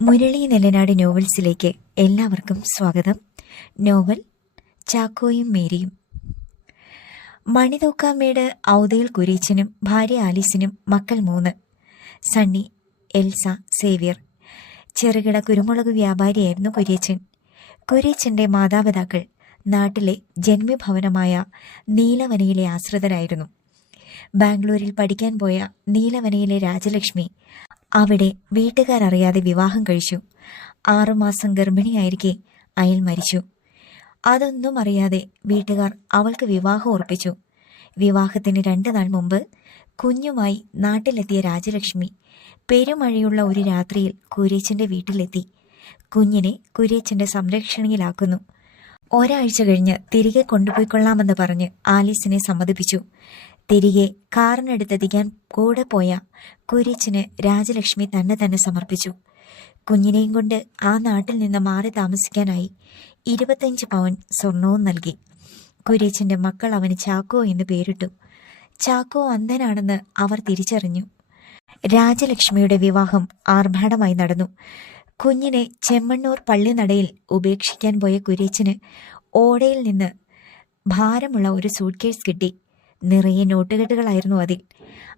മുരളി നെല്ലനാട് നോവൽസിലേക്ക് എല്ലാവർക്കും സ്വാഗതം. നോവൽ ചാക്കോയും മേരിയും. മണിതൂക്കാമ്മയുടെ ഔദയിൽ കുരീച്ചനും ഭാര്യ ആലിസിനും മക്കൾ മൂന്ന്. Sunny Elsa Xavier. ചെറുകിട കുരുമുളക് വ്യാപാരിയായിരുന്നു കുര്യച്ചൻ. കുര്യച്ചന്റെ മാതാപിതാക്കൾ നാട്ടിലെ ജന്മഭവനമായ നീലവനയിലെ ആശ്രിതരായിരുന്നു. ബാംഗ്ലൂരിൽ പഠിക്കാൻ പോയ നീലവനയിലെ രാജലക്ഷ്മി അവിടെ വീട്ടുകാരറിയാതെ വിവാഹം കഴിച്ചു. ആറുമാസം ഗർഭിണിയായിരിക്കെ അയൽ മരിച്ചു. അതൊന്നും അറിയാതെ വീട്ടുകാർ അവൾക്ക് വിവാഹം ഉറപ്പിച്ചു. വിവാഹത്തിന് രണ്ടു നാൾ മുമ്പ് കുഞ്ഞുമായി നാട്ടിലെത്തിയ രാജലക്ഷ്മി പെരുമഴയുള്ള ഒരു രാത്രിയിൽ കുരേച്ചന്റെ വീട്ടിലെത്തി. കുഞ്ഞിനെ കുരേച്ചന്റെ സംരക്ഷണയിലാക്കുന്നു. ഒരാഴ്ച കഴിഞ്ഞ് തിരികെ കൊണ്ടുപോയിക്കൊള്ളാമെന്ന് പറഞ്ഞ് ആലീസിനെ സമ്മതിപ്പിച്ചു. തിരികെ കാറിനടുത്തെത്തിക്കാൻ കൂടെ പോയ കുരിച്ചിന് രാജലക്ഷ്മി തന്നെ തന്നെ സമർപ്പിച്ചു. കുഞ്ഞിനെയും കൊണ്ട് ആ നാട്ടിൽ നിന്ന് മാറി താമസിക്കാനായി ഇരുപത്തഞ്ച് പവൻ സ്വർണവും നൽകി. കുരീച്ചിന്റെ മക്കൾ അവന് ചാക്കോ എന്ന് പേരിട്ടു. ചാക്കോ അന്ധനാണെന്ന് അവർ തിരിച്ചറിഞ്ഞു. രാജലക്ഷ്മിയുടെ വിവാഹം ആർഭാടമായി നടന്നു. കുഞ്ഞിനെ ചെമ്മണ്ണൂർ പള്ളിനടയിൽ ഉപേക്ഷിക്കാൻ പോയ കുര്യച്ചന് ഓടയിൽ നിന്ന് ഭാരമുള്ള ഒരു സൂട്ട്കേസ് കിട്ടി. നിറയെ നോട്ടുകെട്ടുകളായിരുന്നു അതിൽ.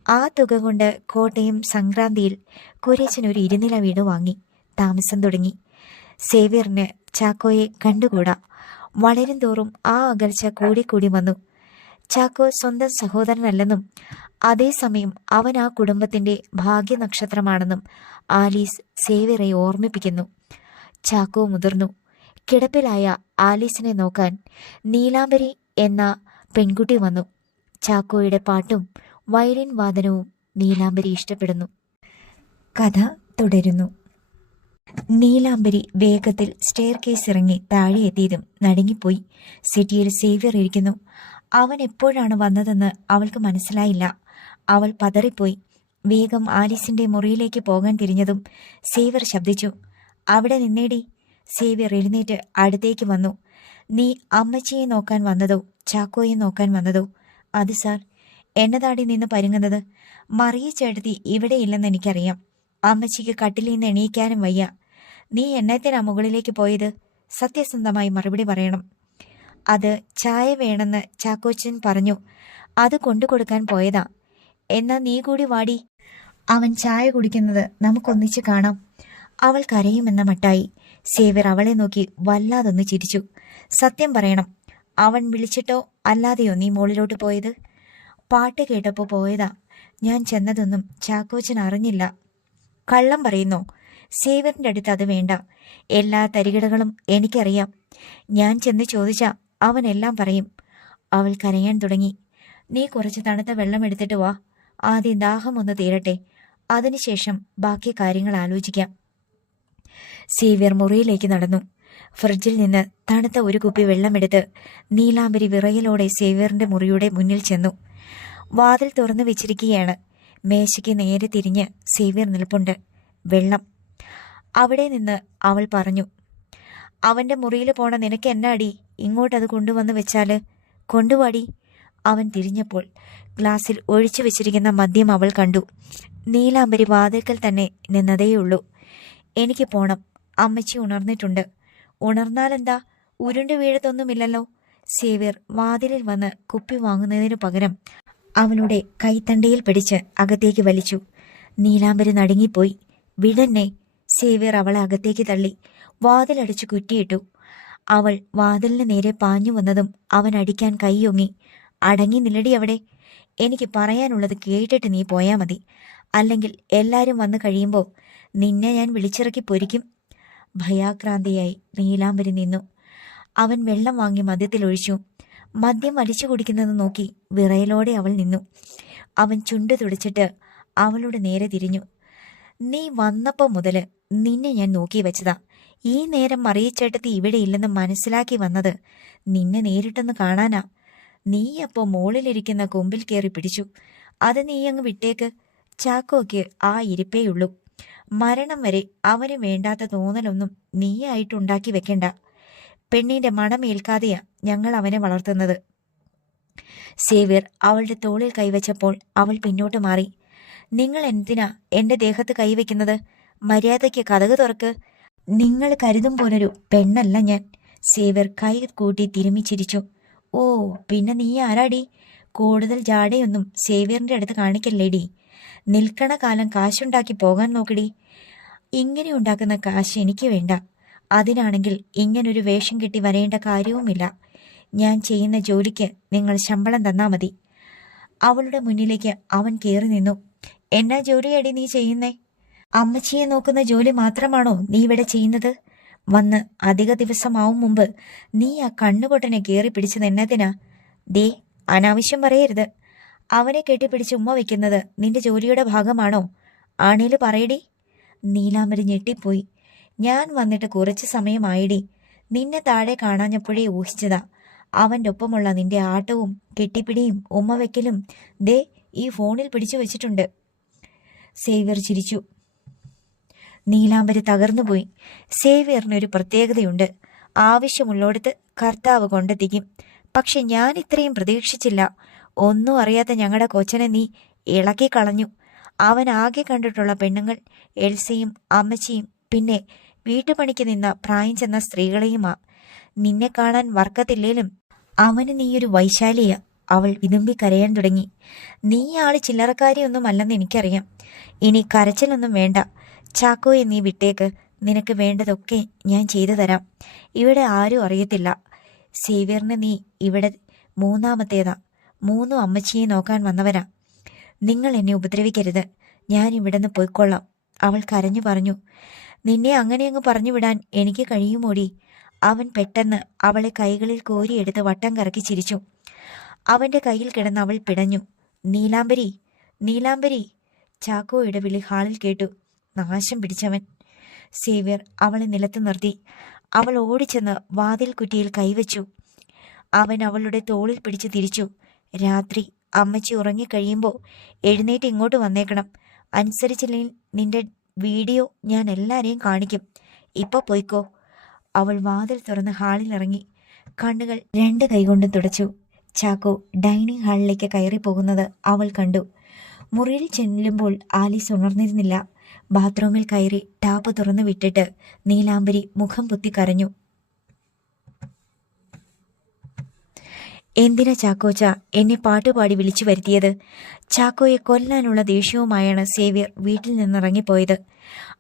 ആ തുക കൊണ്ട് കോട്ടയം സംക്രാന്തിയിൽ കുരേശൻ ഒരു ഇരുനില വീട് വാങ്ങി. താമസം തുടങ്ങി. സേവ്യറിന് ചാക്കോയെ കണ്ടുകൂടാ. വളരും തോറും ആ അകൽച്ച കൂടിക്കൂടി വന്നു. ചാക്കോ സ്വന്തം സഹോദരനല്ലെന്നും അതേസമയം അവൻ ആ കുടുംബത്തിന്റെ ഭാഗ്യനക്ഷത്രമാണെന്നും ആലീസ് സേവ്യറെ ഓർമ്മിപ്പിക്കുന്നു. ചാക്കോ മുതിർന്നു. കിടപ്പിലായ ആലീസിനെ നോക്കാൻ നീലാംബരി എന്ന പെൺകുട്ടി വന്നു. ചാക്കോയുടെ പാട്ടും വയലിൻ വാദനവും നീലാംബരി ഇഷ്ടപ്പെടുന്നു. കഥ തുടരുന്നു. നീലാംബരി വേഗത്തിൽ സ്റ്റെയർ കേസ് ഇറങ്ങി താഴെ എത്തിയതും നടുങ്ങിപ്പോയി. സിറ്റിയിൽ സേവ്യർ ഇരിക്കുന്നു. അവൻ എപ്പോഴാണ് വന്നതെന്ന് അവൾക്ക് മനസ്സിലായില്ല. അവൾ പതറിപ്പോയി. വേഗം ആലീസിന്റെ മുറിയിലേക്ക് പോകാൻ തിരിഞ്ഞതും സേവ്യർ ശബ്ദിച്ചു. അവിടെ നിന്നേടി. സേവ്യർ എഴുന്നേറ്റ് അടുത്തേക്ക് വന്നു. നീ അമ്മച്ചിയെ നോക്കാൻ വന്നതോ? ചാക്കോയെ നോക്കാൻ വന്നതോ? അത് സാർ എന്നതാടി നിന്ന് പരുങ്ങുന്നത്. മറിയ ചേട്ടത്തി ഇവിടെ ഇല്ലെന്ന് എനിക്കറിയാം. അമ്മച്ചിക്ക് കട്ടിലിൽ നിന്ന് എണീക്കാനും വയ്യ. നീ എന്നത്തിനാ മുകളിലേക്ക് പോയത്? സത്യസന്ധമായി മറുപടി പറയണം. അത് ചായ വേണമെന്ന് ചാക്കോച്ചൻ പറഞ്ഞു. അത് കൊണ്ടുകൊടുക്കാൻ പോയതാ. എന്നാ നീ കൂടി വാടി. അവൻ ചായ കുടിക്കുന്നത് നമുക്കൊന്നിച്ച് കാണാം. അവൾ കരയുമെന്ന മട്ടായി. സേവർ അവളെ നോക്കി വല്ലാതൊന്ന് ചിരിച്ചു. സത്യം പറയണം അവൻ വിളിച്ചിട്ടോ അല്ലാതെയോ നീ മുകളിലോട്ട് പോയത്? പാട്ട് കേട്ടപ്പോൾ പോയതാ. ഞാൻ ചെന്നതൊന്നും ചാക്കോച്ചൻ അറിഞ്ഞില്ല. കള്ളം പറയുന്നു? സേവറിന്റെ അടുത്ത് അത് വേണ്ട. എല്ലാ തരികിടകളും എനിക്കറിയാം. ഞാൻ ചെന്ന് ചോദിച്ചാ അവൻ എല്ലാം പറയും. അവൾ കരയാൻ തുടങ്ങി. നീ കുറച്ച് തണുത്ത വെള്ളം എടുത്തിട്ട് വാ. ആദ്യം ദാഹം ഒന്ന് തീരട്ടെ. അതിനുശേഷം ബാക്കി കാര്യങ്ങൾ ആലോചിക്കാം. സേവ്യർ മുറിയിലേക്ക് നടന്നു. ഫ്രിഡ്ജിൽ നിന്ന് തണുത്ത ഒരു കുപ്പി വെള്ളമെടുത്ത് നീലാംബരി വിറയലോടെ സേവ്യറിന്റെ മുറിയുടെ മുന്നിൽ ചെന്നു. വാതിൽ തുറന്നു വെച്ചിരിക്കുകയാണ്. മേശയ്ക്ക് നേരെ തിരിഞ്ഞ് സേവ്യർ നിൽപ്പുണ്ട്. വെള്ളം. അവിടെ നിന്ന് അവൾ പറഞ്ഞു അവന്റെ മുറിയിൽ പോണ നിനക്ക് എന്നാടി? ഇങ്ങോട്ടത് കൊണ്ടുവന്ന് വെച്ചാൽ? കൊണ്ടുവാടി. അവൻ തിരിഞ്ഞപ്പോൾ ഗ്ലാസിൽ ഒഴിച്ചു വെച്ചിരിക്കുന്ന മദ്യം അവൾ കണ്ടു. നീലാംബരി വാതിൽക്കൽ തന്നെ നിന്നതേയുള്ളൂ. എനിക്ക് പോണം. അമ്മച്ചി ഉണർന്നിട്ടുണ്ട്. ഉണർന്നാലെന്താ? ഉരുണ്ടു വീഴത്തൊന്നുമില്ലല്ലോ. സേവ്യർ വാതിലിൽ വന്ന് കുപ്പി വാങ്ങുന്നതിനു പകരം അവളുടെ കൈത്തണ്ടയിൽ പിടിച്ച് അകത്തേക്ക് വലിച്ചു. നീലാംബരി നടുങ്ങിപ്പോയി. വിടന്നെ. സേവ്യർ അവളെ അകത്തേക്ക് തള്ളി. വാതിലടിച്ചു കുറ്റിയിട്ടു. അവൾ വാതിലിന് നേരെ പാഞ്ഞു വന്നതും അവൻ അടിക്കാൻ കൈയൊങ്ങി അടങ്ങി നിലടി അവിടെ. എനിക്ക് പറയാനുള്ളത് കേട്ടിട്ട് നീ പോയാ മതി. അല്ലെങ്കിൽ എല്ലാരും വന്നു കഴിയുമ്പോൾ നിന്നെ ഞാൻ വിളിച്ചിറക്കി പൊരിക്കും. ഭയാക്രാന്തിയായി നീലാംബരി നിന്നു. അവൻ വെള്ളം വാങ്ങി മദ്യത്തിലൊഴിച്ചു മദ്യം വലിച്ചു കുടിക്കുന്നത് നോക്കി വിറയലോടെ അവൾ നിന്നു. അവൻ ചുണ്ട് തുടച്ചിട്ട് അവളുടെ നേരെ തിരിഞ്ഞു. നീ വന്നപ്പോൾ മുതൽ നിന്നെ ഞാൻ നോക്കി വെച്ചതാ. ഈ നേരം മറിയച്ചേട്ടത്തി ഇവിടെ ഇല്ലെന്ന് മനസ്സിലാക്കി വന്നത് നിന്നെ നേരിട്ടൊന്ന് കാണാനാ. നീ അപ്പോ മോളിലിരിക്കുന്ന കൊമ്പിൽ കയറി പിടിച്ചു. അത് നീ അങ്ങ് വിട്ടേക്ക്. ചാക്കോയ്ക്ക് ആ ഇരിപ്പേയുള്ളൂ. മരണം വരെ അവന് വേണ്ടാത്ത തോന്നലൊന്നും നീയായിട്ട് ഉണ്ടാക്കി വെക്കണ്ട. പെണ്ണിന്റെ മണമേൽക്കാതെയാ ഞങ്ങൾ അവനെ വളർത്തുന്നത്. സേവ്യർ അവളുടെ തോളിൽ കൈവച്ചപ്പോൾ അവൾ പിന്നോട്ട് മാറി. നിങ്ങൾ എന്തിനാ എന്റെ ദേഹത്ത് കൈവയ്ക്കുന്നത്? മര്യാദയ്ക്ക് കഥക് തുറക്ക്. നിങ്ങൾ കരുതും പോലൊരു പെണ്ണല്ല ഞാൻ. സേവ്യർ കൈ കൂട്ടി തിരുമിച്ചിരിച്ചു ഓ പിന്നെ നീ ആരാടി? കൂടുതൽ ജാടയൊന്നും സേവ്യറിന്റെ അടുത്ത് കാണിക്കല്ലേടി. നിൽക്കണ കാലം കാശുണ്ടാക്കി പോകാൻ നോക്കടി. ഇങ്ങനെ ഉണ്ടാക്കുന്ന കാശ് എനിക്ക് വേണ്ട. അതിനാണെങ്കിൽ ഇങ്ങനൊരു വേഷം കെട്ടി വരേണ്ട കാര്യവുമില്ല. ഞാൻ ചെയ്യുന്ന ജോലിക്ക് നിങ്ങൾ ശമ്പളം തന്നാ മതി. അവളുടെ മുന്നിലേക്ക് അവൻ കയറി നിന്നു. എന്നാ ജോലിയടി നീ ചെയ്യുന്നേ? അമ്മച്ചിയെ നോക്കുന്ന ജോലി മാത്രമാണോ നീ ഇവിടെ ചെയ്യുന്നത്? വന്ന് അധിക ദിവസമാവും മുമ്പ് നീ ആ കണ്ണുകൊട്ടനെ കയറി പിടിച്ചത് എന്നതിനാ? ദേ അനാവശ്യം പറയരുത്. അവനെ കെട്ടിപ്പിടിച്ച് ഉമ്മ വെക്കുന്നത് നിന്റെ ജോലിയുടെ ഭാഗമാണോ? ആണേൽ പറയടി. നീലാംബരി ഞെട്ടിപ്പോയി. ഞാൻ വന്നിട്ട് കുറച്ച് സമയമായിടി. നിന്നെ താഴെ കാണാഞ്ഞപ്പോഴേ ഊഹിച്ചതാ. അവന്റെ ഒപ്പമുള്ള നിന്റെ ആട്ടവും കെട്ടിപ്പിടിയും ഉമ്മ വെക്കലും ദേ ഈ ഫോണിൽ പിടിച്ചു വെച്ചിട്ടുണ്ട്. സേവ്യർ ചിരിച്ചു. നീലാംബരി തകർന്നുപോയി. സേവ്യറിനൊരു പ്രത്യേകതയുണ്ട്. ആവശ്യമുള്ളോടത്ത് കർത്താവ് കൊണ്ടെത്തിക്കും. പക്ഷെ ഞാൻ ഇത്രയും പ്രതീക്ഷിച്ചില്ല. ഒന്നും അറിയാത്ത ഞങ്ങളുടെ കൊച്ചനെ നീ ഇളക്കി കളഞ്ഞു. അവൻ ആകെ കണ്ടിട്ടുള്ള പെണ്ണുങ്ങൾ എൽസയും അമ്മച്ചിയും പിന്നെ വീട്ടുപണിക്ക് നിന്ന പ്രായം ചെന്ന സ്ത്രീകളെയുമാ. നിന്നെ കാണാൻ വർക്കത്തില്ലേലും അവന് നീയൊരു വൈശാലിയ. അവൾ വിതുമ്പി കരയാൻ തുടങ്ങി. നീ ആൾ ചില്ലറക്കാരിയൊന്നും അല്ലെന്ന് എനിക്കറിയാം. ഇനി കരച്ചിലൊന്നും വേണ്ട. ചാക്കോയെ നീ വിട്ടേക്ക്. നിനക്ക് വേണ്ടതൊക്കെ ഞാൻ ചെയ്തു തരാം. ഇവിടെ ആരും അറിയത്തില്ല. സേവ്യറിന് നീ ഇവിടെ മൂന്നാമത്തേതാ. മൂന്നും അമ്മച്ചിയെ നോക്കാൻ വന്നവരാ. നിങ്ങൾ എന്നെ ഉപദ്രവിക്കരുത്. ഞാൻ ഇവിടുന്ന് പോയിക്കൊള്ളാം. അവൾ കരഞ്ഞു പറഞ്ഞു നിന്നെ അങ്ങനെ അങ്ങ് പറഞ്ഞു വിടാൻ എനിക്ക് കഴിയുമോടി? അവൻ പെട്ടെന്ന് അവളെ കൈകളിൽ കോരിയെടുത്ത് വട്ടം കറക്കി ചിരിച്ചു. അവന്റെ കയ്യിൽ കിടന്ന് അവൾ പിടഞ്ഞു. നീലാംബരി നീലാംബരി ചാക്കോയുടെ വിളി ഹാളിൽ കേട്ടു. നാശം പിടിച്ചവൻ. സേവ്യർ അവളെ നിലത്ത് നിർത്തി. അവൾ ഓടിച്ചെന്ന് വാതിൽ കുറ്റിയിൽ കൈവച്ചു. അവൻ അവളുടെ തോളിൽ പിടിച്ച് തിരിച്ചു. രാത്രി അമ്മച്ചി ഉറങ്ങിക്കഴിയുമ്പോൾ എഴുന്നേറ്റ് ഇങ്ങോട്ട് വന്നേക്കണം. അനുസരിച്ചില്ലെങ്കിൽ നിന്റെ വീഡിയോ ഞാൻ എല്ലാരെയും കാണിക്കും. ഇപ്പോൾ പോയിക്കോ. അവൾ വാതിൽ തുറന്ന് ഹാളിൽ ഇറങ്ങി. കണ്ണുകൾ രണ്ട് കൈകൊണ്ട് തുടച്ചു. ചാക്കോ ഡൈനിങ് ഹാളിലേക്ക് കയറി പോകുന്നത് അവൾ കണ്ടു. മുറിയിൽ ചെല്ലുമ്പോൾ ആലീസ് ഉണർന്നിരുന്നില്ല. ബാത്റൂമിൽ കയറി ടാപ്പ് തുറന്നു വിട്ടിട്ട് നീലാംബരി മുഖം പൊത്തി കരഞ്ഞു. എന്തിനാ ചാക്കോച്ച എന്നെ പാട്ടുപാടി വിളിച്ചു വരുത്തിയത്? ചാക്കോയെ കൊല്ലാനുള്ള ദേഷ്യവുമായാണ് സേവ്യർ വീട്ടിൽ നിന്നിറങ്ങിപ്പോയത്.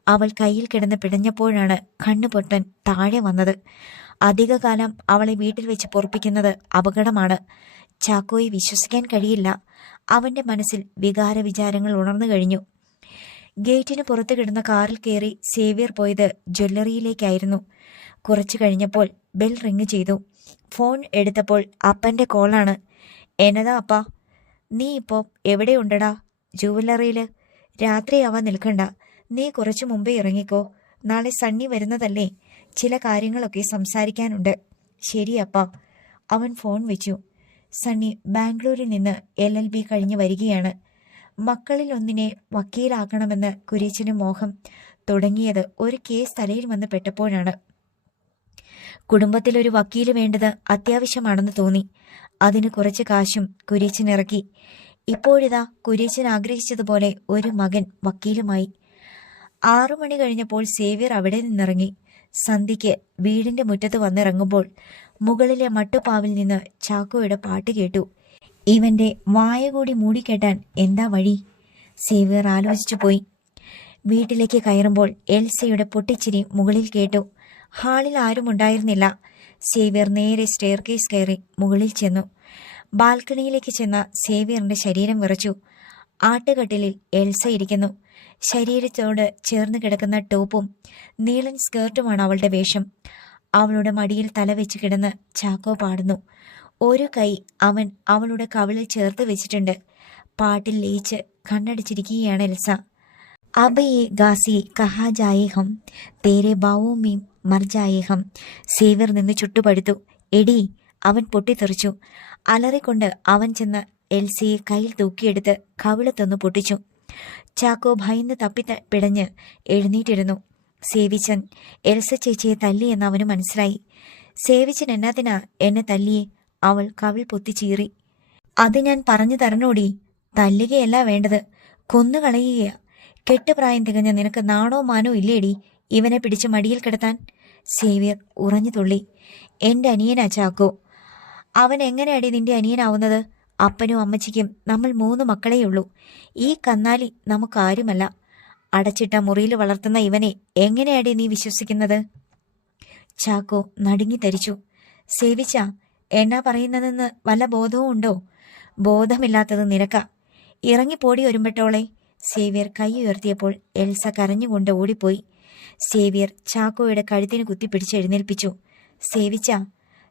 അവൾ കയ്യിൽ കിടന്ന് പിടഞ്ഞപ്പോഴാണ് കണ്ണുപൊട്ടൻ താഴെ വന്നത്. അധികകാലം അവളെ വീട്ടിൽ വെച്ച് പൊറപ്പിക്കുന്നത് അപകടമാണ്. ചാക്കോയെ വിശ്വസിക്കാൻ കഴിയില്ല. അവന്റെ മനസ്സിൽ വികാര വിചാരങ്ങൾ ഉണർന്നു കഴിഞ്ഞു. ഗേറ്റിന് പുറത്ത് കിടന്ന കാറിൽ കയറി സേവ്യർ പോയത് ജ്വല്ലറിയിലേക്കായിരുന്നു. കുറച്ചു കഴിഞ്ഞപ്പോൾ ബെൽ റിങ് ചെയ്തു. ഫോൺ എടുത്തപ്പോൾ അപ്പന്റെ കോളാണ്. എന്നതാ അപ്പാ നീ ഇപ്പോൾ എവിടെയുണ്ടടാ? ജുവല്ലറിയിൽ രാത്രിയാവാൻ നിൽക്കണ്ട. നീ കുറച്ചു മുമ്പേ ഇറങ്ങിക്കോ. നാളെ സണ്ണി വരുന്നതല്ലേ. ചില കാര്യങ്ങളൊക്കെ സംസാരിക്കാനുണ്ട്. ശരി അപ്പാ. അവൻ ഫോൺ വെച്ചു. സണ്ണി ബാംഗ്ലൂരിൽ നിന്ന് എൽ എൽ ബി കഴിഞ്ഞ് വരികയാണ്. മക്കളിൽ ഒന്നിനെ വക്കീലാക്കണമെന്ന് കുരീച്ചന് മോഹം തുടങ്ങിയത് ഒരു കേസ് തലയിൽ വന്ന് പെട്ടപ്പോഴാണ്. കുടുംബത്തിലൊരു വക്കീൽ വേണ്ടത് അത്യാവശ്യമാണെന്ന് തോന്നി. അതിന് കുറച്ച് കാശും കുര്യച്ചനിറക്കി ഇപ്പോഴിതാ കുര്യച്ചൻ ആഗ്രഹിച്ചതുപോലെ ഒരു മകൻ വക്കീലുമായി. ആറു മണി കഴിഞ്ഞപ്പോൾ സേവ്യർ അവിടെ നിന്നിറങ്ങി. സന്ധ്യയ്ക്ക് വീടിന്റെ മുറ്റത്ത് വന്നിറങ്ങുമ്പോൾ മുകളിലെ മട്ടുപാവിൽ നിന്ന് ചാക്കോയുടെ പാട്ട് കേട്ടു. ഇവന്റെ വായ കൂടി മൂടിക്കെട്ടാൻ എന്താ വഴി? സേവ്യർ ആലോചിച്ചു പോയി. വീട്ടിലേക്ക് കയറുമ്പോൾ എൽസയുടെ പൊട്ടിച്ചിരി മുകളിൽ കേട്ടു. ഹാളിൽ ആരും ഉണ്ടായിരുന്നില്ല. സേവ്യർ നേരെ സ്റ്റെയർ കേസ് കയറി മുകളിൽ ചെന്നു. ബാൽക്കണിയിലേക്ക് ചെന്ന സേവ്യറിന്റെ ശരീരം വിറച്ചു. ആട്ടുകട്ടിലിൽ എൽസ ഇരിക്കുന്നു. ശരീരത്തോട് ചേർന്ന് കിടക്കുന്ന ടോപ്പും നീളൻ സ്കേർട്ടുമാണ് അവളുടെ വേഷം. അവളുടെ മടിയിൽ തല വെച്ച് കിടന്ന് ചാക്കോ പാടുന്നു. ഒരു കൈ അവൻ അവളുടെ കവിളിൽ ചേർത്ത് വെച്ചിട്ടുണ്ട്. പാട്ടിൽ ലയിച്ച് കണ്ണടിച്ചിരിക്കുകയാണ് എൽസ. അബയെ ഗാസി കഹാ ജായേ ഹം തേരെ ബാവോമീം മർ ജായേ ഹം സേവ്യർ നിന്ന് ചുട്ടുപഴുത്തു എടി അവൻ പൊട്ടിത്തെറിച്ചു. അലറിക്കൊണ്ട് അവൻ ചെന്ന് എൽസിയെ കയ്യിൽ തൂക്കിയെടുത്ത് കവിളത്തൊന്ന് പൊട്ടിച്ചു. ചാക്കോ ഭയന്ന് തപ്പി പിടഞ്ഞ് എഴുന്നേറ്റിരുന്നു. സേവിച്ചൻ എൽസ ചേച്ചിയെ തല്ലിയെന്ന് അവന് മനസ്സിലായി. സേവിച്ചൻ എന്നാത്തിനാ എന്നെ തല്ലിയെ? അവൾ കവിൾ പൊത്തിച്ചീറി അത് ഞാൻ പറഞ്ഞു തരണോടി തല്ലുകയല്ല വേണ്ടത്. കൊന്നുകളയുകയാ കെട്ടുപ്രായം തികഞ്ഞ നിനക്ക് നാണോ മാനോ ഇല്ലേടി ഇവനെ പിടിച്ച് മടിയിൽ കിടത്താൻ? സേവ്യർ ഉറഞ്ഞു തുള്ളി. എന്റെ അനിയനാ ചാക്കോ അവൻ എങ്ങനെയാടി നിന്റെ അനിയനാവുന്നത്? അപ്പനും അമ്മച്ചിക്കും നമ്മൾ മൂന്ന് മക്കളെയുള്ളൂ ഈ കന്നാലി നമുക്കാരുമല്ല. അടച്ചിട്ട മുറിയിൽ വളർത്തുന്ന ഇവനെ എങ്ങനെയാടി നീ വിശ്വസിക്കുന്നത്? ചാക്കോ നടുങ്ങി തരിച്ചു. സേവിച്ച എന്നാ പറയുന്നതെന്ന് വല്ല ബോധവും ഉണ്ടോ? ബോധമില്ലാത്തത് നിനക്ക. ഇറങ്ങിപ്പോടി ഒരുമ്പെട്ടോളെ. സേവ്യർ കൈ ഉയർത്തിയപ്പോൾ എൽസ കരഞ്ഞുകൊണ്ട് ഓടിപ്പോയി. സേവ്യർ ചാക്കോയുടെ കഴുത്തിന് കുത്തിപ്പിടിച്ച് എഴുന്നേൽപ്പിച്ചു. സേവിച്ച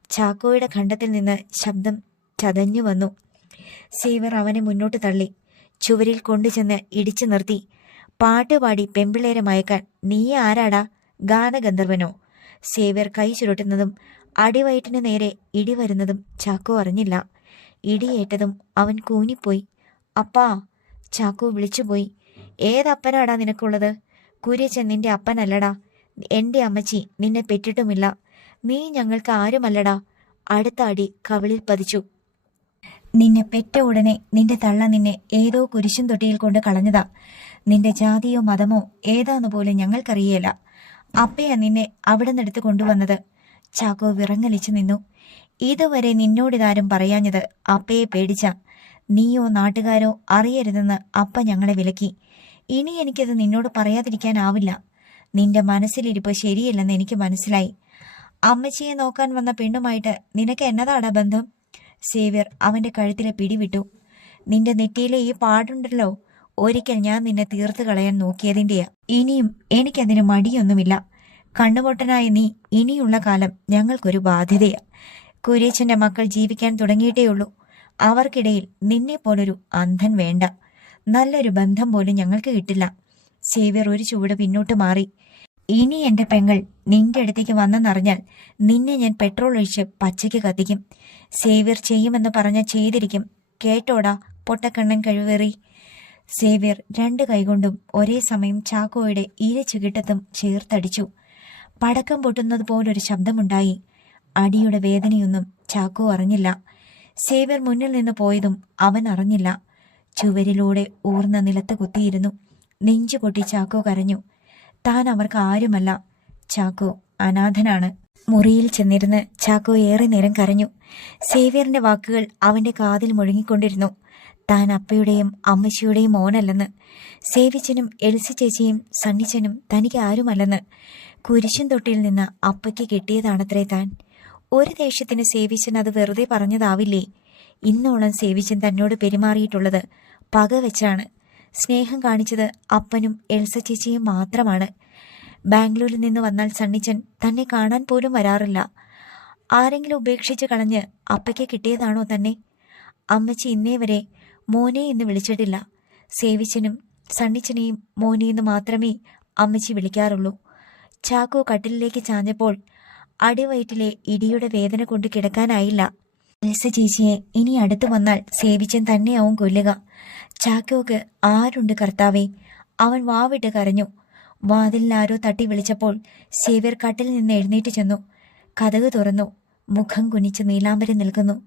ചാക്കോയുടെ ഖണ്ഡത്തിൽ നിന്ന് ശബ്ദം ചതഞ്ഞു വന്നു. സേവ്യർ അവനെ മുന്നോട്ട് തള്ളി. ചുവരിൽ കൊണ്ടുചെന്ന് ഇടിച്ചു നിർത്തി. പാട്ടുപാടി പെമ്പിളേരെ മയക്കാൻ നീ ആരാടാ? ഗാനഗന്ധർവനോ സേവ്യർ കൈ ചുരുട്ടുന്നതും അടിവയറ്റിന് നേരെ ഇടി വരുന്നതും ചാക്കോ അറിഞ്ഞില്ല. ഇടിയേറ്റതും അവൻ കൂനിപ്പോയി അപ്പാ ചാക്കോ വിളിച്ചുപോയി. ഏതപ്പനാടാ നിനക്കുള്ളത്? കുര്യച്ചൻ നിന്റെ അപ്പനല്ലടാ. എന്റെ അമ്മച്ചി നിന്നെ പെറ്റിട്ടുമില്ല. നീ ഞങ്ങൾക്ക് ആരുമല്ലടാ. അടുത്ത അടി കവിളിൽ പതിച്ചു. നിന്നെ പെറ്റ ഉടനെ നിന്റെ തള്ള നിന്നെ ഏതോ കുരിശും തൊട്ടിയിൽ കൊണ്ട് കളഞ്ഞതാ. നിന്റെ ജാതിയോ മതമോ ഏതാന്ന് പോലും ഞങ്ങൾക്കറിയേല. അപ്പയാ നിന്നെ അവിടെ നിന്നെടുത്ത് കൊണ്ടുവന്നത്. ചാക്കോ വിറങ്ങലിച്ചു നിന്നു. ഇതുവരെ നിന്നോടിതാരും പറയാഞ്ഞത് അപ്പയെ പേടിച്ച. നീയോ നാട്ടുകാരോ അറിയരുതെന്ന് അപ്പ ഞങ്ങളെ വിലക്കി. ഇനി എനിക്കത് നിന്നോട് പറയാതിരിക്കാനാവില്ല. നിന്റെ മനസ്സിലിരിപ്പ് ശരിയല്ലെന്ന് എനിക്ക് മനസ്സിലായി. അമ്മച്ചിയെ നോക്കാൻ വന്ന പെണ്ണുമായിട്ട് നിനക്ക് എന്നതാടാ ബന്ധം? സേവ്യർ അവന്റെ കഴുത്തിലെ പിടിവിട്ടു. നിന്റെ നെറ്റിയിലെ ഈ പാടുണ്ടല്ലോ. ഒരിക്കൽ ഞാൻ നിന്നെ തീർത്തു കളയാൻ നോക്കിയതിന്റെയാ ഇനിയും എനിക്കതിന് മടിയൊന്നുമില്ല. കണ്ണുപൊട്ടനായ നീ ഇനിയുള്ള കാലം ഞങ്ങൾക്കൊരു ബാധ്യതയാ. കുര്യച്ചന്റെ മക്കൾ ജീവിക്കാൻ തുടങ്ങിയിട്ടേയുള്ളൂ. അവർക്കിടയിൽ നിന്നെ പോലൊരു അന്ധൻ വേണ്ട. നല്ലൊരു ബന്ധം പോലും ഞങ്ങൾക്ക് കിട്ടില്ല. സേവ്യർ ഒരു ചുവട് പിന്നോട്ട് മാറി. ഇനി എന്റെ പെങ്ങൾ നിന്റെ അടുത്തേക്ക് വന്നെന്നറിഞ്ഞാൽ നിന്നെ ഞാൻ പെട്രോൾ ഒഴിച്ച് പച്ചയ്ക്ക് കത്തിക്കും. സേവ്യർ ചെയ്യുമെന്ന് പറഞ്ഞ ചെയ്തിരിക്കും. കേട്ടോടാ പൊട്ടക്കണ്ണൻ കഴിവേറി. സേവ്യർ രണ്ട് കൈകൊണ്ടും ഒരേ സമയം ചാക്കോയുടെ ഇര ചുകിട്ടത്തും ചേർത്തടിച്ചു. പടക്കം പൊട്ടുന്നത് പോലൊരു ശബ്ദമുണ്ടായി. അടിയുടെ വേദനയൊന്നും ചാക്കോ അറിഞ്ഞില്ല. സേവ്യർ മുന്നിൽ നിന്ന് പോയതും അവൻ അറിഞ്ഞില്ല. ചുവരിലൂടെ ഊർന്ന നിലത്ത് കുത്തിയിരുന്നു. നെഞ്ചു പൊട്ടി ചാക്കോ കരഞ്ഞു. താൻ അവർക്ക് ആരുമല്ല. ചാക്കോ അനാഥനാണ്. മുറിയിൽ ചെന്നിരുന്ന് ചാക്കോ ഏറെ നേരം കരഞ്ഞു. സേവ്യറിന്റെ വാക്കുകൾ അവന്റെ കാതിൽ മുഴങ്ങിക്കൊണ്ടിരുന്നു. താൻ അപ്പയുടെയും അമ്മച്ചിയുടെയും മോനല്ലെന്ന്. സേവിച്ചനും എൽസി ചേച്ചിയും സണ്ണിച്ചനും തനിക്ക് ആരുമല്ലെന്ന്. കുരിശൻ തൊട്ടിയിൽ നിന്ന് അപ്പയ്ക്ക് കിട്ടിയതാണത്രേ താൻ. ഒരു ദേഷ്യത്തിന് സേവിച്ചൻ അത് വെറുതെ പറഞ്ഞതാവില്ലേ? ഇന്നോളം സേവിച്ചൻ തന്നോട് പെരുമാറിയിട്ടുള്ളത് പക വെച്ചാണ്. സ്നേഹം കാണിച്ചത് അപ്പനും എൽസ ചേച്ചിയും മാത്രമാണ്. ബാംഗ്ലൂരിൽ നിന്ന് വന്നാൽ സണ്ണിച്ചൻ തന്നെ കാണാൻ പോലും വരാറില്ല. ആരെങ്കിലും ഉപേക്ഷിച്ച് കളഞ്ഞ് അപ്പയ്ക്ക് കിട്ടിയതാണോ തന്നെ? അമ്മച്ചി ഇന്നേ വരെ മോനെ എന്ന് വിളിച്ചിട്ടില്ല. സേവിച്ചനും സണ്ണിച്ചനെയും മോനെയെന്ന് മാത്രമേ അമ്മച്ചി വിളിക്കാറുള്ളൂ. ചാക്കോ കട്ടിലിലേക്ക് ചാഞ്ഞപ്പോൾ അടിവയറ്റിലെ ഇടിയുടെ വേദന കൊണ്ട് കിടക്കാനായില്ല. എൽസ ചേച്ചിയെ ഇനി അടുത്തു വന്നാൽ സേവിച്ചൻ തന്നെയാവും കൊല്ലുക. ചാക്കോക്ക് ആരുണ്ട് കർത്താവേ? അവൻ വാവിട്ട് കരഞ്ഞു. വാതിലിൽ ആരോ തട്ടി വിളിച്ചപ്പോൾ സേവ്യർ കട്ടിൽ നിന്ന് എഴുന്നേറ്റ് ചെന്നു. കഥക് തുറന്നു. മുഖം കുനിച്ച് നീലാംബരം നിൽക്കുന്നു.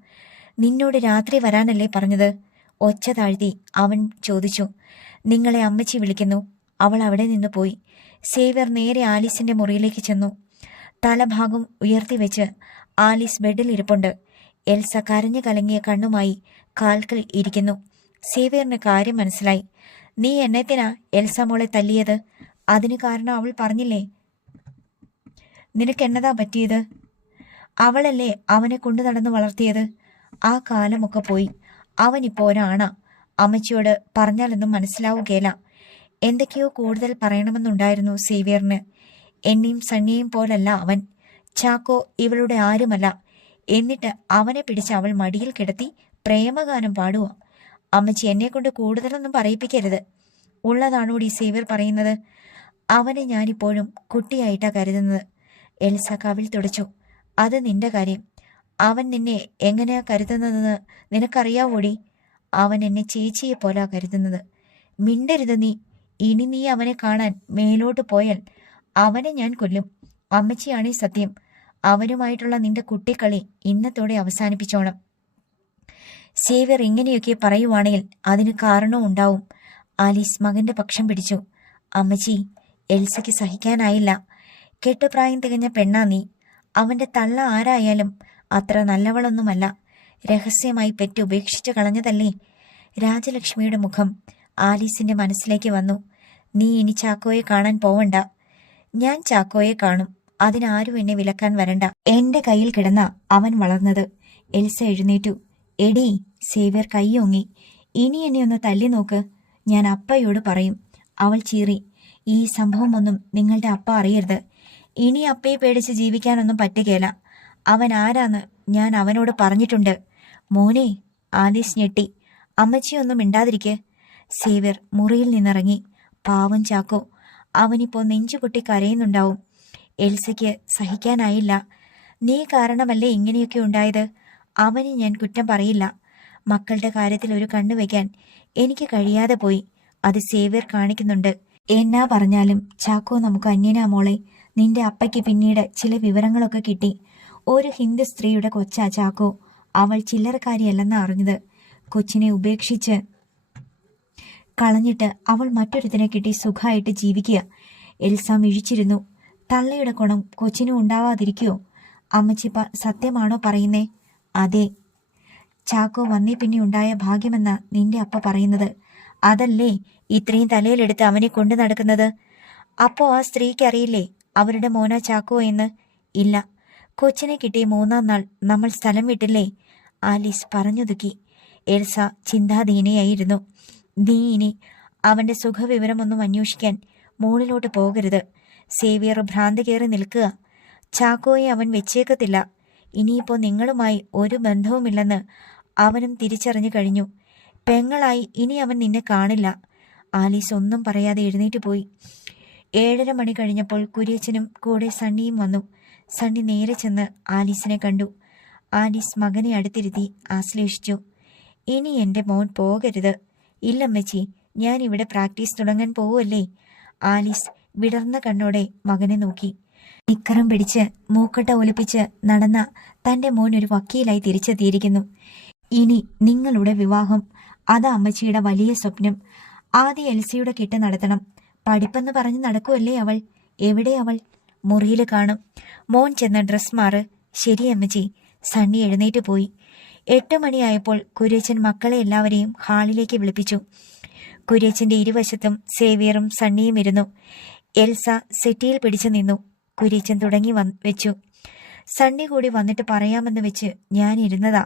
നിന്നോട് രാത്രി വരാനല്ലേ പറഞ്ഞത്? ഒച്ച താഴ്ത്തി അവൻ ചോദിച്ചു. നിങ്ങളെ അമ്മച്ചി വിളിക്കുന്നു. അവൾ അവിടെ നിന്ന് പോയി. സേവ്യർ നേരെ ആലീസിന്റെ മുറിയിലേക്ക് ചെന്നു. തലഭാഗം ഉയർത്തിവെച്ച് ആലീസ് ബെഡിൽ ഇരിപ്പുണ്ട്. എൽസ കരഞ്ഞു കലങ്ങിയ കണ്ണുമായി കാൽക്കൽ ഇരിക്കുന്നു. സേവിയറിന് കാര്യം മനസ്സിലായി. നീ എന്നെത്തിനാ എൽസ മോളെ തല്ലിയത്? അതിന് കാരണം അവൾ പറഞ്ഞില്ലേ? നിനക്ക് എന്നതാ പറ്റിയത്? അവളല്ലേ അവനെ കൊണ്ടു നടന്നു വളർത്തിയത്? ആ കാലമൊക്കെ പോയി. അവനിപ്പോ ഒരാണാ. അമ്മച്ചിയോട് പറഞ്ഞാലൊന്നും മനസ്സിലാവുകയില്ല എന്തൊക്കെയോ കൂടുതൽ പറയണമെന്നുണ്ടായിരുന്നു സേവിയറിന്. എന്നെയും സണ്ണിയെയും പോലല്ല അവൻ. ചാക്കോ ഇവളുടെ ആരുമല്ല. എന്നിട്ട് അവനെ പിടിച്ച് അവൾ മടിയിൽ കിടത്തി പ്രേമഗാനം പാടുക അമ്മച്ചി എന്നെ കൊണ്ട് കൂടുതലൊന്നും പറയിപ്പിക്കരുത്. ഉള്ളതാണോടി സേവ്യർ പറയുന്നത്? അവനെ ഞാനിപ്പോഴും കുട്ടിയായിട്ടാ കരുതുന്നത്. എൽസ കവിൽ തുടച്ചു. അത് നിന്റെ കാര്യം. അവൻ നിന്നെ എങ്ങനെയാ കരുതുന്നതെന്ന് നിനക്കറിയാവോടി? അവൻ എന്നെ ചേച്ചിയെ പോലാ കരുതുന്നത്. മിണ്ടരുത് നീ. ഇനി നീ അവനെ കാണാൻ മേലോട്ട് പോയാൽ അവനെ ഞാൻ കൊല്ലും. അമ്മച്ചിയാണീ സത്യം. അവനുമായിട്ടുള്ള നിന്റെ കുട്ടിക്കളി ഇന്നത്തോടെ അവസാനിപ്പിച്ചോണം. സേവ്യർ ഇങ്ങനെയൊക്കെ പറയുവാണെങ്കിൽ അതിന് കാരണവും ഉണ്ടാവും. ആലീസ് മകന്റെ പക്ഷം പിടിച്ചു. അമ്മച്ചി എൽസയ്ക്ക് സഹിക്കാനായില്ല. കെട്ടുപ്രായം തികഞ്ഞ പെണ്ണാ നീ. അവന്റെ തള്ള ആരായാലും അത്ര നല്ലവളൊന്നുമല്ല. രഹസ്യമായി പെറ്റ് ഉപേക്ഷിച്ചു കളഞ്ഞതല്ലേ? രാജലക്ഷ്മിയുടെ മുഖം ആലീസിന്റെ മനസ്സിലേക്ക് വന്നു. നീ ഇനി ചാക്കോയെ കാണാൻ പോവണ്ട. ഞാൻ ചാക്കോയെ കാണും. അതിനാരും എന്നെ വിലക്കാൻ വരണ്ട. എന്റെ കയ്യിൽ കിടന്ന അവൻ വളർന്നത്. എൽസ എഴുന്നേറ്റു. എടി സേവ്യർ കൈയൊങ്ങി ഇനി എന്നെ ഒന്ന് തല്ലി നോക്ക്. ഞാൻ അപ്പയോട് പറയും. അവൾ ചീറി. ഈ സംഭവമൊന്നും നിങ്ങളുടെ അപ്പ അറിയരുത്. ഇനി അപ്പയെ പേടിച്ച് ജീവിക്കാനൊന്നും പറ്റുകയില്ല അവൻ ആരാന്ന് ഞാൻ അവനോട് പറഞ്ഞിട്ടുണ്ട്. മോനെ ആലീസ് ഞെട്ടി. അമ്മച്ചിയൊന്നും മിണ്ടാതിരിക്കെ. സേവ്യർ മുറിയിൽ നിന്നിറങ്ങി. പാവം ചാക്കോ അവനിപ്പോ നെഞ്ചുപൊട്ടി കരയുന്നുണ്ടാവും. എൽസയ്ക്ക് സഹിക്കാനായില്ല. നീ കാരണമല്ലേ ഇങ്ങനെയൊക്കെ ഉണ്ടായത്? അവനെ ഞാൻ കുറ്റം പറയില്ല. മക്കളുടെ കാര്യത്തിൽ ഒരു കണ്ണു വയ്ക്കാൻ എനിക്ക് കഴിയാതെ പോയി. അത് സേവ്യർ കാണിക്കുന്നുണ്ട്. എന്നാ പറഞ്ഞാലും ചാക്കോ നമുക്ക് അന്യനാ മോളെ. നിന്റെ അപ്പയ്ക്ക് പിന്നീട് ചില വിവരങ്ങളൊക്കെ കിട്ടി. ഒരു ഹിന്ദു സ്ത്രീയുടെ കൊച്ചാ ചാക്കോ. അവൾ ചില്ലറക്കാരിയല്ലെന്ന് അറിഞ്ഞത്. കൊച്ചിനെ ഉപേക്ഷിച്ച് കളഞ്ഞിട്ട് അവൾ മറ്റൊരുത്തിനെ കിട്ടി സുഖമായിട്ട് ജീവിക്കുക. എൽസ മിഴിച്ചിരുന്നു. തള്ളയുടെ ഗുണം കൊച്ചിനും ഉണ്ടാവാതിരിക്കുവോ അമ്മച്ചി സത്യമാണോ പറയുന്നേ? അതെ. ചാക്കോ വന്നേ പിന്നെ ഉണ്ടായ ഭാഗ്യമെന്ന നിന്റെ അപ്പ പറയുന്നത്. അതല്ലേ ഇത്രയും തലയിലെടുത്ത് അവനെ കൊണ്ടു നടക്കുന്നത്? അപ്പോ ആ സ്ത്രീക്ക് അറിയില്ലേ അവരുടെ മോന ചാക്കോ എന്ന്? ഇല്ല. കൊച്ചിനെ കിട്ടിയ മൂന്നാം നാൾ നമ്മൾ സ്ഥലം വിട്ടില്ലേ? ആലീസ് പറഞ്ഞൊതുക്കി എൽസ ചിന്താധീനയായിരുന്നു. നീ ഇനി അവന്റെ സുഖവിവരമൊന്നും അന്വേഷിക്കാൻ മുകളിലോട്ട് പോകരുത്. സേവിയർ ഭ്രാന്തി കയറി നിൽക്കുക. ചാക്കോയെ അവൻ വെച്ചേക്കത്തില്ല. ഇനിയിപ്പോ നിങ്ങളുമായി ഒരു ബന്ധവുമില്ലെന്ന് അവനും തിരിച്ചറിഞ്ഞു കഴിഞ്ഞു. പെങ്ങളായി ഇനി അവൻ നിന്നെ കാണില്ല. ആലീസ് ഒന്നും പറയാതെ എഴുന്നേറ്റ് പോയി. ഏഴര മണി കഴിഞ്ഞപ്പോൾ കുര്യച്ചനും കൂടെ സണ്ണിയും വന്നു. സണ്ണി നേരെ ചെന്ന് ആലീസിനെ കണ്ടു. ആലീസ് മകനെ അടുത്തിരുത്തി ആശ്ലേഷിച്ചു. ഇനി എന്റെ മോൻ പോകരുത്. ഇല്ലമ്മച്ചി ഞാൻ ഇവിടെ പ്രാക്ടീസ് തുടങ്ങാൻ പോവുമല്ലേ ആലീസ് വിടർന്ന കണ്ണോടെ മകനെ നോക്കി. നിക്കറം പിടിച്ച് മൂക്കട്ട ഒലിപ്പിച്ച് നടന്ന തന്റെ മോൻ ഒരു വക്കീലായി തിരിച്ചെത്തിയിരിക്കുന്നു ഇനി നിങ്ങളുടെ വിവാഹം അതാ അമ്മച്ചിയുടെ വലിയ സ്വപ്നം. ആദ്യ എൽസിയുടെ കിട്ട് നടത്തണം. പഠിപ്പെന്ന് പറഞ്ഞ് നടക്കുമല്ലേ അവൾ? എവിടെ അവൾ? മുറിയിൽ കാണും. മോൻ ചെന്ന ഡ്രസ് മാറ്. ശരി അമ്മച്ചി. സണ്ണി എഴുന്നേറ്റ് പോയി. എട്ട് മണിയായപ്പോൾ കുര്യച്ചൻ മക്കളെ എല്ലാവരെയും ഹാളിലേക്ക് വിളിപ്പിച്ചു. കുര്യച്ചന്റെ ഇരുവശത്തും സേവിയറും സണ്ണിയും ഇരുന്നു. എൽസ സെറ്റിയിൽ പിടിച്ചു നിന്നു. കുരീച്ചൻ തുടങ്ങി വെച്ചു. സണ്ണി കൂടി വന്നിട്ട് പറയാമെന്ന് വെച്ച് ഞാൻ ഇരുന്നതാ.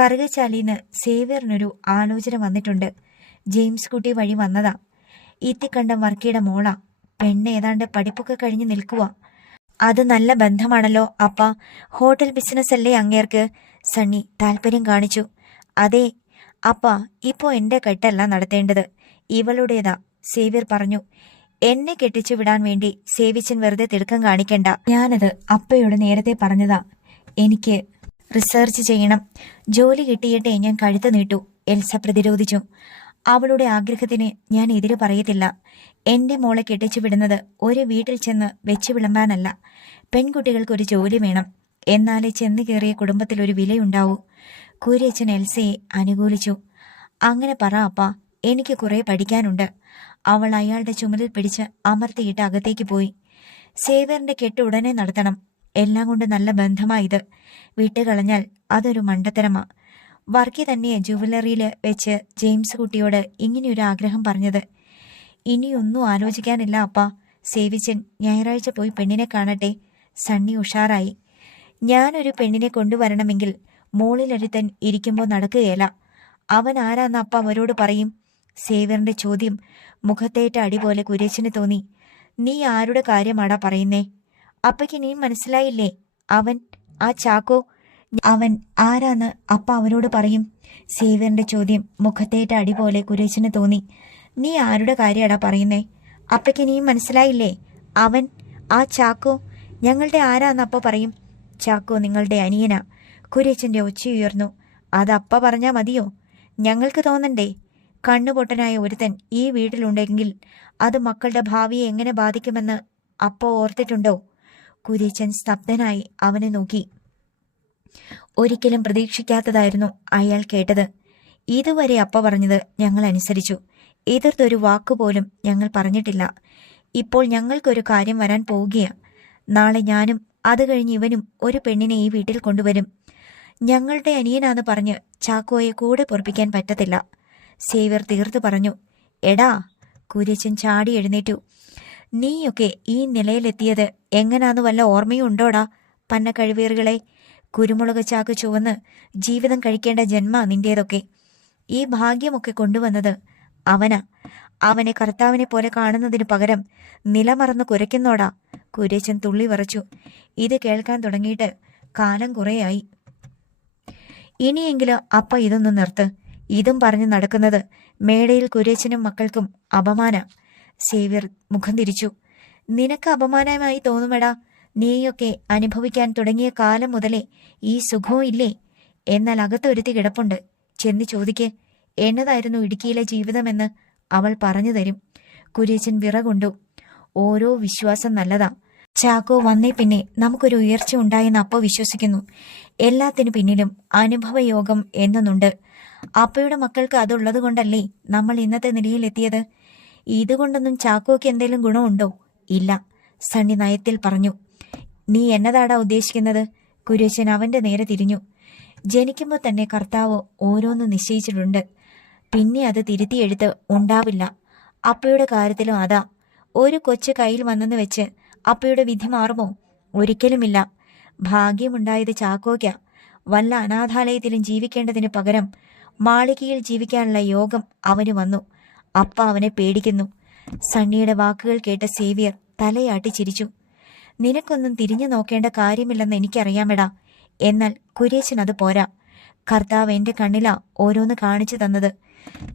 കറുകച്ചാലിന്ന് സേവിയറിനൊരു ആലോചന വന്നിട്ടുണ്ട്. ജെയിംസ് കുട്ടി വഴി വന്നതാ. ഇത്തിക്കണ്ടം വർക്കിയുടെ മോളാ. പെണ്ണ് ഏതാണ്ട് പഠിപ്പൊക്കെ കഴിഞ്ഞ് നിൽക്കുക അത് നല്ല ബന്ധമാണല്ലോ അപ്പ. ഹോട്ടൽ ബിസിനസ് അല്ലേ അങ്ങേർക്ക്? സണ്ണി താല്പര്യം കാണിച്ചു. അതെ അപ്പ ഇപ്പോ എന്റെ കെട്ടല്ല നടത്തേണ്ടത്. ഇവളുടേതാ സേവ്യർ പറഞ്ഞു. എന്നെ കെട്ടിച്ചു വിടാൻ വേണ്ടി സേവിച്ചൻ വെറുതെ തിടുക്കം കാണിക്കണ്ട. ഞാനത് അപ്പയോട് നേരത്തെ പറഞ്ഞതാ. എനിക്ക് റിസർച്ച് ചെയ്യണം. ജോലി കിട്ടിയിട്ടേ ഞാൻ കഴുത്ത് നീട്ടു. എൽസ പ്രതിരോധിച്ചു. അവളുടെ ആഗ്രഹത്തിന് ഞാൻ എതിര് പറയത്തില്ല. എന്റെ മോളെ കെട്ടിച്ചു വിടുന്നത് ഒരു വീട്ടിൽ ചെന്ന് വെച്ചു വിളമ്പാനല്ല. പെൺകുട്ടികൾക്ക് ഒരു ജോലി വേണം. എന്നാലേ ചെന്ന് കയറിയ കുടുംബത്തിൽ ഒരു വിലയുണ്ടാവൂ. കുര്യച്ചൻ എൽസയെ അനുകൂലിച്ചു. അങ്ങനെ പറ അപ്പ. എനിക്ക് കുറെ പഠിക്കാനുണ്ട്. അവൾ അയാളുടെ ചുമലിൽ പിടിച്ച് അമർത്തിയിട്ട് അകത്തേക്ക് പോയി. സേവറിന്റെ കെട്ട് ഉടനെ നടത്തണം. എല്ലാം കൊണ്ട് നല്ല ബന്ധമായത് വിട്ടുകളഞ്ഞാൽ അതൊരു മണ്ടത്തരമാ. വർക്കി തന്നെ ജുവലറിയിൽ വെച്ച് ജെയിംസ് കുട്ടിയോട് ഇങ്ങനെയൊരു ആഗ്രഹം പറഞ്ഞത്. ഇനിയൊന്നും ആലോചിക്കാനില്ല അപ്പാ. സേവിച്ചൻ ഞായറാഴ്ച പോയി പെണ്ണിനെ കാണട്ടെ. സണ്ണി ഉഷാറായി. ഞാനൊരു പെണ്ണിനെ കൊണ്ടുവരണമെങ്കിൽ മോളിലൊരുത്തൻ ഇരിക്കുമ്പോൾ നടക്കുകയില്ല അവൻ ആരാന്ന് അപ്പ അവരോട് പറയും. സേവ്യറിന്റെ ചോദ്യം മുഖത്തേറ്റ അടി പോലെ കുരേശിന് തോന്നി. നീ ആരുടെ കാര്യമാടാ പറയുന്നേ? അപ്പയ്ക്ക് നീ മനസ്സിലായില്ലേ? അവൻ ആ ചാക്കോ? അവൻ ആരാന്ന് അപ്പ അവനോട് പറയും. സേവ്യറിന്റെ ചോദ്യം മുഖത്തേറ്റ അടി പോലെ കുരേശിന് തോന്നി. നീ ആരുടെ കാര്യമാടാ പറയുന്നേ? അപ്പയ്ക്ക് നീ മനസ്സിലായില്ലേ? അവൻ ആ ചാക്കോ? ഞങ്ങളുടെ ആരാന്ന് അപ്പ പറയും. ചാക്കോ നിങ്ങളുടെ അനിയനാ. കുരേശന്റെ ഒച്ചയുയർന്നു. അത് അപ്പ പറഞ്ഞാ മതിയോ? ഞങ്ങൾക്ക് തോന്നണ്ടേ? കണ്ണുപൊട്ടനായ ഒരുത്തൻ ഈ വീട്ടിലുണ്ടെങ്കിൽ അത് മക്കളുടെ ഭാവിയെ എങ്ങനെ ബാധിക്കുമെന്ന് അപ്പ ഓർത്തിട്ടുണ്ടോ? കുരിച്ചൻ സ്തബ്ധനായി അവനെ നോക്കി. ഒരിക്കലും പ്രതീക്ഷിക്കാത്തതായിരുന്നു അയാൾ കേട്ടത്. ഇതുവരെ അപ്പ പറഞ്ഞത് ഞങ്ങൾ അനുസരിച്ചു. എതിർത്തൊരു വാക്കുപോലും ഞങ്ങൾ പറഞ്ഞിട്ടില്ല. ഇപ്പോൾ ഞങ്ങൾക്കൊരു കാര്യം വരാൻ പോവുകയാണ്. നാളെ ഞാനും അത് കഴിഞ്ഞ് ഇവനും ഒരു പെണ്ണിനെ ഈ വീട്ടിൽ കൊണ്ടുവരും. ഞങ്ങളുടെ അനിയനാന്ന് പറഞ്ഞ് ചാക്കോയെ കൂടെ പൊറപ്പിക്കാൻ പറ്റത്തില്ല. സേവ്യർ തീർത്തു പറഞ്ഞു എടാ കുര്യച്ചൻ ചാടി എഴുന്നേറ്റു. നീയൊക്കെ ഈ നിലയിലെത്തിയത് എങ്ങനാന്ന് വല്ല പന്ന കഴിവീറുകളെ കുരുമുളക് ചാക്ക് ചുവന്ന് ജീവിതം കഴിക്കേണ്ട ജന്മ നിന്റേതൊക്കെ. ഈ ഭാഗ്യമൊക്കെ കൊണ്ടുവന്നത് അവനാ. അവനെ കർത്താവിനെ പോലെ കാണുന്നതിന് പകരം നിലമറന്ന് കുരയ്ക്കുന്നോടാ. കുരേശൻ തുള്ളി വിറച്ചു. ഇത് കേൾക്കാൻ തുടങ്ങിയിട്ട് കാലം കുറേയായി. ഇനിയെങ്കിലും അപ്പ ഇതൊന്നും നിർത്ത്. ഇതും പറഞ്ഞു നടക്കുന്നത് മേടയിൽ കുരേച്ചനും മക്കൾക്കും അപമാന. സേവ്യർ മുഖം തിരിച്ചു. നിനക്ക് അപമാനമായി തോന്നുമെടാ. നീയൊക്കെ അനുഭവിക്കാൻ തുടങ്ങിയ കാലം മുതലേ ഈ സുഖവും ഇല്ലേ? എന്നാൽ അകത്തൊരുത്തി കിടപ്പുണ്ട്. ചെന്ന് ചോദിക്ക് എന്നതായിരുന്നു ഇടുക്കിയിലെ ജീവിതമെന്ന് അവൾ പറഞ്ഞു തരും കുരേച്ചൻ വിറകൊണ്ടു. ഓരോ വിശ്വാസം നല്ലതാ. ചാക്കോ വന്നേ പിന്നെ നമുക്കൊരു ഉയർച്ച ഉണ്ടായെന്ന് അപ്പ വിശ്വസിക്കുന്നു. എല്ലാത്തിനു പിന്നിലും അനുഭവയോഗം എന്നൊന്നുണ്ട്. അപ്പയുടെ മക്കൾക്ക് അതുള്ളത് കൊണ്ടല്ലേ നമ്മൾ ഇന്നത്തെ നിലയിലെത്തിയത് ഇതുകൊണ്ടൊന്നും ചാക്കോയ്ക്ക് എന്തെങ്കിലും ഗുണമുണ്ടോ? ഇല്ല സണ്ണി നയത്തിൽ പറഞ്ഞു. നീ എന്നതാടാ ഉദ്ദേശിക്കുന്നത്? കുരേശൻ അവന്റെ നേരെ തിരിഞ്ഞു. ജനിക്കുമ്പോൾ തന്നെ കർത്താവ് ഓരോന്ന് നിശ്ചയിച്ചിട്ടുണ്ട്. പിന്നെ അത് തിരുത്തിയെടുത്ത് ഉണ്ടാവില്ല. അപ്പയുടെ കാര്യത്തിലും അതാ. ഒരു കൊച്ചു കയ്യിൽ വന്നെന്ന് വെച്ച് അപ്പയുടെ വിധി മാറുമോ? ഒരിക്കലുമില്ല. ഭാഗ്യമുണ്ടായത് ചാക്കോയ്ക്ക. വല്ല അനാഥാലയത്തിലും ജീവിക്കേണ്ടതിന് പകരം മാളികയിൽ ജീവിക്കാനുള്ള യോഗം അവന് വന്നു. അപ്പ അവനെ പേടിക്കുന്നു. സണ്ണിയുടെ വാക്കുകൾ കേട്ട സേവിയർ തലയാട്ടി ചിരിച്ചു. നിനക്കൊന്നും തിരിഞ്ഞു നോക്കേണ്ട കാര്യമില്ലെന്ന് എനിക്കറിയാമെടാ. എന്നാൽ കുരേശൻ അത് പോരാ. കർത്താവ് എന്റെ കണ്ണിലാ ഓരോന്ന് കാണിച്ചു തന്നത്.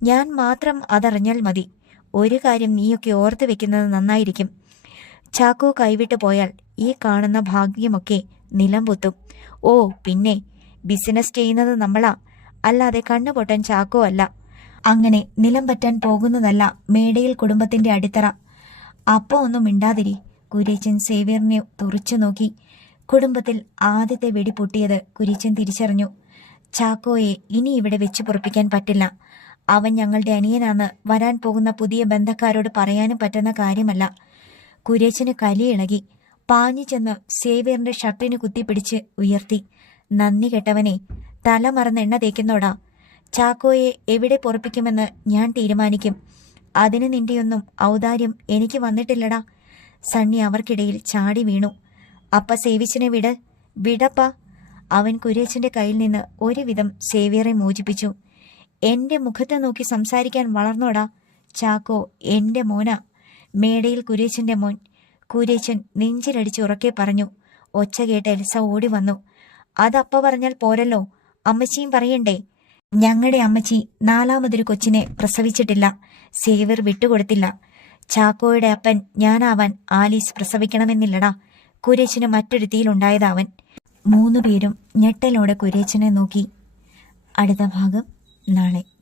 ഞാൻ മാത്രം അതറിഞ്ഞാൽ മതി. ഒരു കാര്യം നീയൊക്കെ ഓർത്തു വെക്കുന്നത് നന്നായിരിക്കും. ചാക്കോ കൈവിട്ടു പോയാൽ ഈ കാണുന്ന ഭാഗ്യമൊക്കെ നിലം പൊത്തും. ഓ പിന്നെ. ബിസിനസ് ചെയ്യുന്നത് നമ്മളാ. അല്ലാതെ കണ്ണുപൊട്ടൻ ചാക്കോ അല്ല. അങ്ങനെ നിലം പറ്റാൻ പോകുന്നതല്ല മേടയിൽ കുടുംബത്തിന്റെ അടിത്തറ. അപ്പ ഒന്നും മിണ്ടാതിരി. കുരിച്ചൻ സേവ്യറിനെ തുറച്ചു നോക്കി. കുടുംബത്തിൽ ആദ്യത്തെ വെടി പൊട്ടിയത് കുരിച്ചൻ തിരിച്ചറിഞ്ഞു. ചാക്കോയെ ഇനി ഇവിടെ വെച്ച് പൊറപ്പിക്കാൻ പറ്റില്ല. അവൻ ഞങ്ങളുടെ അനിയനാന്ന് വരാൻ പോകുന്ന പുതിയ ബന്ധക്കാരോട് പറയാനും പറ്റുന്ന കാര്യമല്ല. കുരേച്ചന് കലിയിളകി പാഞ്ഞു ചെന്ന് സേവ്യറിന്റെ ഷർട്ടിന് കുത്തിപ്പിടിച്ച് ഉയർത്തി. നന്ദി കെട്ടവനെ തല മറന്ന് എണ്ണ തേക്കുന്നോടാ. ചാക്കോയെ എവിടെ പൊറപ്പിക്കുമെന്ന് ഞാൻ തീരുമാനിക്കും. അതിന് നിന്റെയൊന്നും ഔദാര്യം എനിക്ക് വന്നിട്ടില്ലടാ. സണ്ണി അവർക്കിടയിൽ ചാടി വീണു. അപ്പ സേവിച്ചിനെ വിട്. വിടപ്പ. അവൻ കുരേച്ചന്റെ കയ്യിൽ നിന്ന് ഒരുവിധം സേവിയറെ മോചിപ്പിച്ചു. എന്റെ മുഖത്തെ നോക്കി സംസാരിക്കാൻ വളർന്നോടാ. ചാക്കോ എന്റെ മോന. മേടയിൽ കുരേച്ചന്റെ മോൻ. കുരേച്ചൻ നെഞ്ചിലടിച്ച് ഉറക്കെ പറഞ്ഞു. ഒച്ച കേട്ട് എൽസ ഓടി വന്നു. അതപ്പ പറഞ്ഞാൽ പോരല്ലോ. അമ്മച്ചിയും പറയണ്ടേ ഞങ്ങളുടെ അമ്മച്ചി നാലാമതൊരു കൊച്ചിനെ പ്രസവിച്ചിട്ടില്ല സേവർ വിട്ടുകൊടുത്തില്ല. ചാക്കോയുടെ അപ്പൻ ഞാനാവാൻ ആലീസ് പ്രസവിക്കണമെന്നില്ലടാ കുരേച്ചന് മറ്റൊരുത്തിയിലുണ്ടായതാവൻ മൂന്നുപേരും ഞെട്ടലോടെ കുരേച്ചനെ നോക്കി. അടുത്ത ഭാഗം നാളെ.